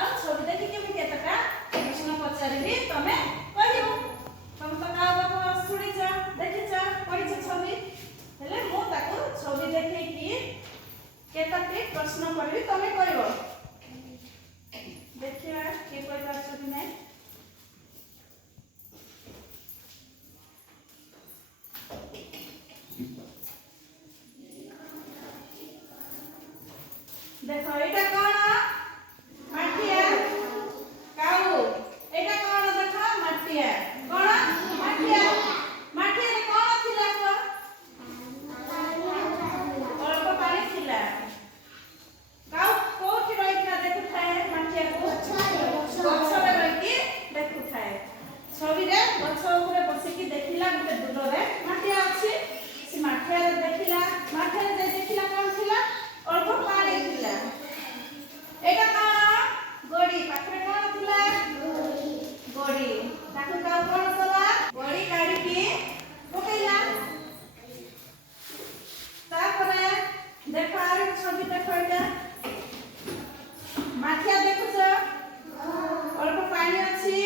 ଆଉ ଛବି ଦେଖି କେମିତି ଏତଟା ପ୍ରଶ୍ନ ପଚାରିବି ତମେ କହିବ। ତମେ ତ କାହା ବାପ ଶୁଣିଛ ଦେଖିଛ ପଢିଛ ଛବି ହେଲେ ମୁଁ ତାକୁ ଛବି ଦେଖେଇକି କେତଟି ପ୍ରଶ୍ନ କରିବି ତମେ କହିବ। ଦେଖିବା କିଏ କହିପାରୁଛ କି ନାହିଁ। देखो एटा कौन माटिया काऊ एटा कौन देखो माटिया कौन माटिया माटिया रे कौन थिला को अल्प पानी थिला काऊ कोठी रहिना देखु थाए माटिया को गछ रे रहिकी देखु थाए छवि रे गछ ऊपर बसी की देखिला गुटे दूर रे माटिया अछि से माटिया रे देखिला माटिया रे देखिला कौन थिला अल्प पानी थिला। एटा कौन गोड़ी पाखरे कौन थिला गोड़ी ताकू काऊ कौन कला गोड़ी काढी की पकेइला। तापरे देखो आरे छवि देखो एटा माठिया देखुछ अल्प पानी अछि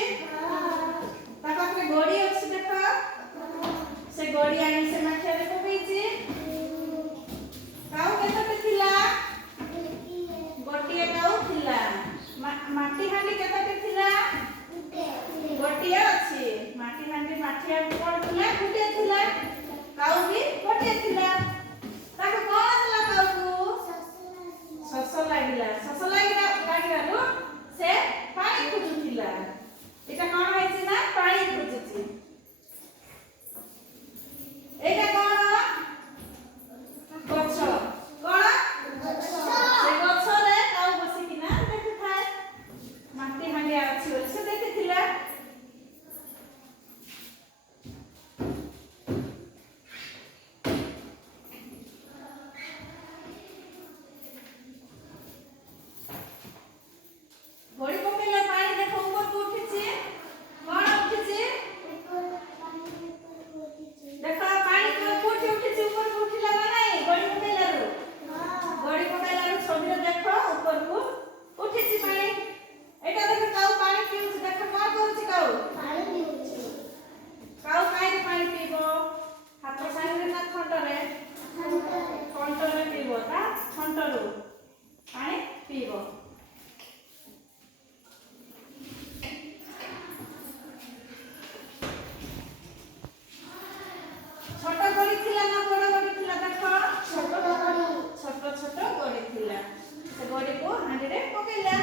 ता पाखरे गोड़ी अछि देखो से गोड़ी आनी से माठिया रे पकेइछि काऊ केतटे थिला गोटिए काऊ थिला माटी हांडी केतटे थिला गोटिए अछि माटी हांडी माठिया कोन थिला गुटिए थिला काऊ भी गोटिए थिला ताको कोन थिला काऊ को सस लागिला रो से पानी खुजुथिला एटा कोन हैछि ना पानी खुजुछि। एटा कोन गछ कोन से गछ रे काऊ बसी किना देखु थाए माटी हांडिया अछि बोले से देखिथिला। गोड़ी पकेला पानी देखो ऊपर को उठिछि कोन उठिछि देखो पानी को उठिछि ऊपर को उठिला ना नहीं गोड़ी पकेला रो गोड़ी पकेला रो छवि रे देखो ऊपर को उठिछि पानी एटा देखो काऊ पानी पीउछि देखो कोन करूछि काऊ पानी पीउछि काऊ काई पानी पीबो हाथ साइड ना खंडरे खंडरे पीबो ता खंडरो पानी पीबो। छोट गोड़ी थिला ना बड़ गोड़ी थिला देखो छोट गोड़ी थिला से गोड़ी को हांडी रे पकेइला।